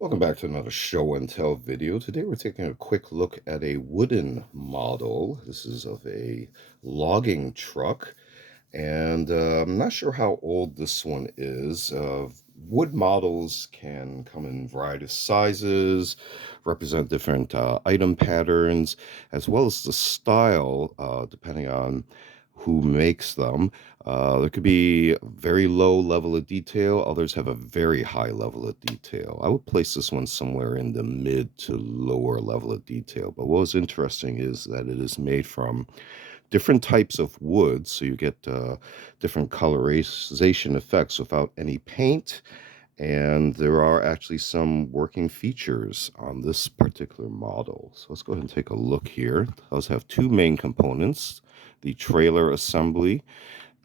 Welcome back to another show and tell video. Today we're taking a quick look at a wooden model. This is of a logging truck, and I'm not sure how old this one is. Wood models can come in variety of sizes, represent different item patterns, as well as the style, depending on who makes them. There could be a very low level of detail, others have a very high level of detail. I would place this one somewhere in the mid to lower level of detail. But what was interesting is that it is made from different types of wood, so you get different colorization effects without any paint. And there are actually some working features on this particular model. So let's go ahead and take a look here. It does have two main components, the trailer assembly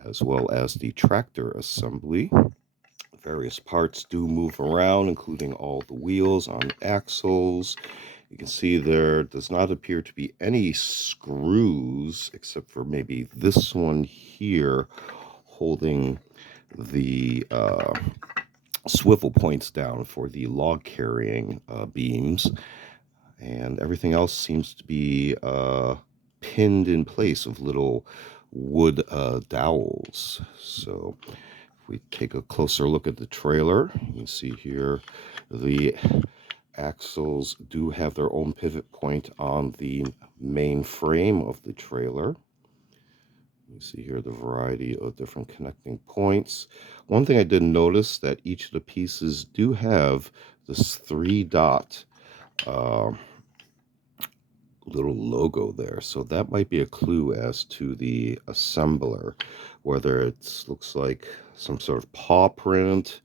as well as the tractor assembly. Various parts do move around, including all the wheels on axles. You can see there does not appear to be any screws except for maybe this one here holding the swivel points down for the log carrying beams, and everything else seems to be pinned in place of little wood dowels. So if we take a closer look at the trailer, you can see here the axles do have their own pivot point on the main frame of the trailer. You see here the variety of different connecting points. One thing I did notice that each of the pieces do have this three dot uh, little logo there. So that might be a clue as to the assembler, whether it looks like some sort of paw print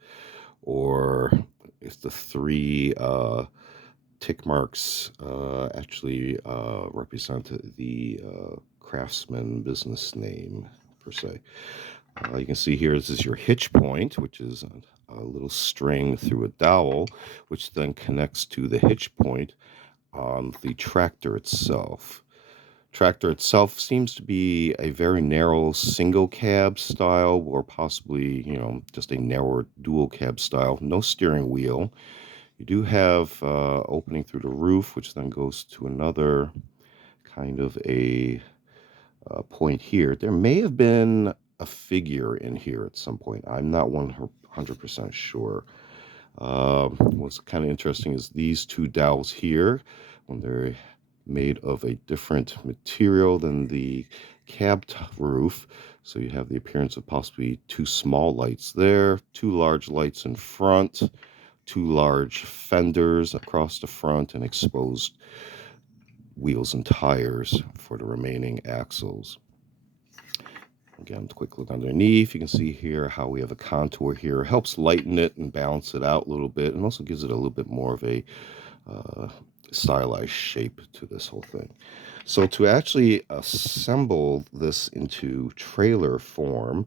or if the three tick marks actually represent the craftsman business name per se. You can see here, this is your hitch point, which is a little string through a dowel, which then connects to the hitch point on the tractor itself. Tractor itself seems to be a very narrow single cab style, or possibly, just a narrower dual cab style. No steering wheel. You do have opening through the roof, which then goes to another kind of a point here. There may have been a figure in here at some point. I'm not 100% sure. What's kind of interesting is these two dowels here, when they're made of a different material than the roof. So you have the appearance of possibly two small lights there, two large lights in front, two large fenders across the front, and exposed wheels and tires for the remaining axles. Again, quick look underneath. You can see here how we have a contour here. It helps lighten it and balance it out a little bit, and also gives it a little bit more of a uh, stylized shape to this whole thing. So to actually assemble this into trailer form,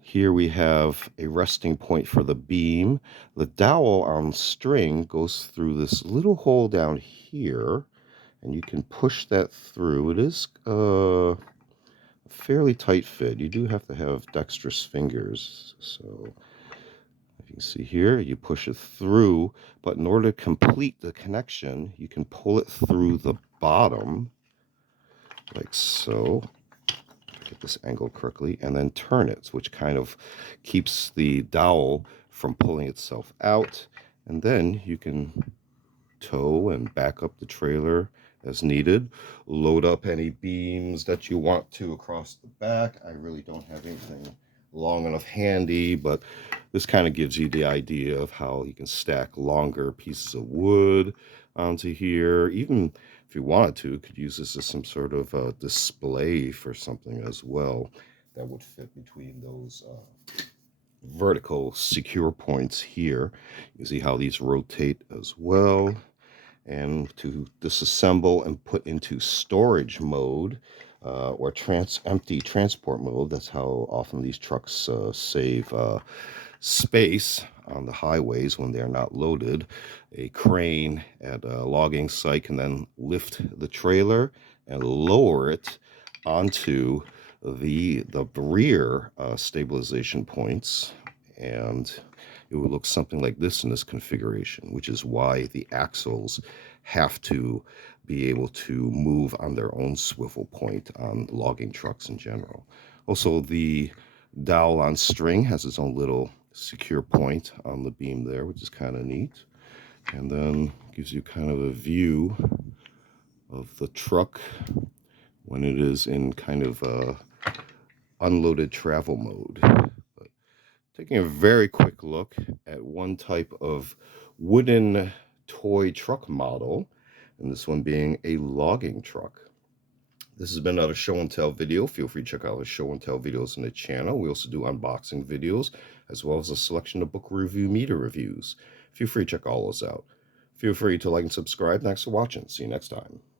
here we have a resting point for the beam. The dowel on string goes through this little hole down here, and you can push that through. It is fairly tight fit. You do have to have dexterous fingers. So you can see here, you push it through, but in order to complete the connection, you can pull it through the bottom, like so. Get this angle correctly, and then turn it, which kind of keeps the dowel from pulling itself out. And then you can tow and back up the trailer as needed, load up any beams that you want to across the back. I really don't have anything long enough handy, but this kind of gives you the idea of how you can stack longer pieces of wood onto here. Even if you wanted to, could use this as some sort of display for something as well that would fit between those vertical secure points here. You see how these rotate as well. And to disassemble and put into storage mode, or empty transport mode. That's how often these trucks save space on the highways when they're not loaded. A crane at a logging site can then lift the trailer and lower it onto the rear stabilization points, and it would look something like this in this configuration, which is why the axles have to be able to move on their own swivel point on logging trucks in general. Also, the dowel on string has its own little secure point on the beam there, which is kind of neat. And then gives you kind of a view of the truck when it is in kind of unloaded travel mode. But taking a very quick look at one type of wooden toy truck model, and this one being a logging truck. This has been another show and tell video. Feel free to check out the show and tell videos on the channel. We also do unboxing videos, as well as a selection of book review meter reviews. Feel free to check all those out. Feel free to like and subscribe. Thanks for watching. See you next time.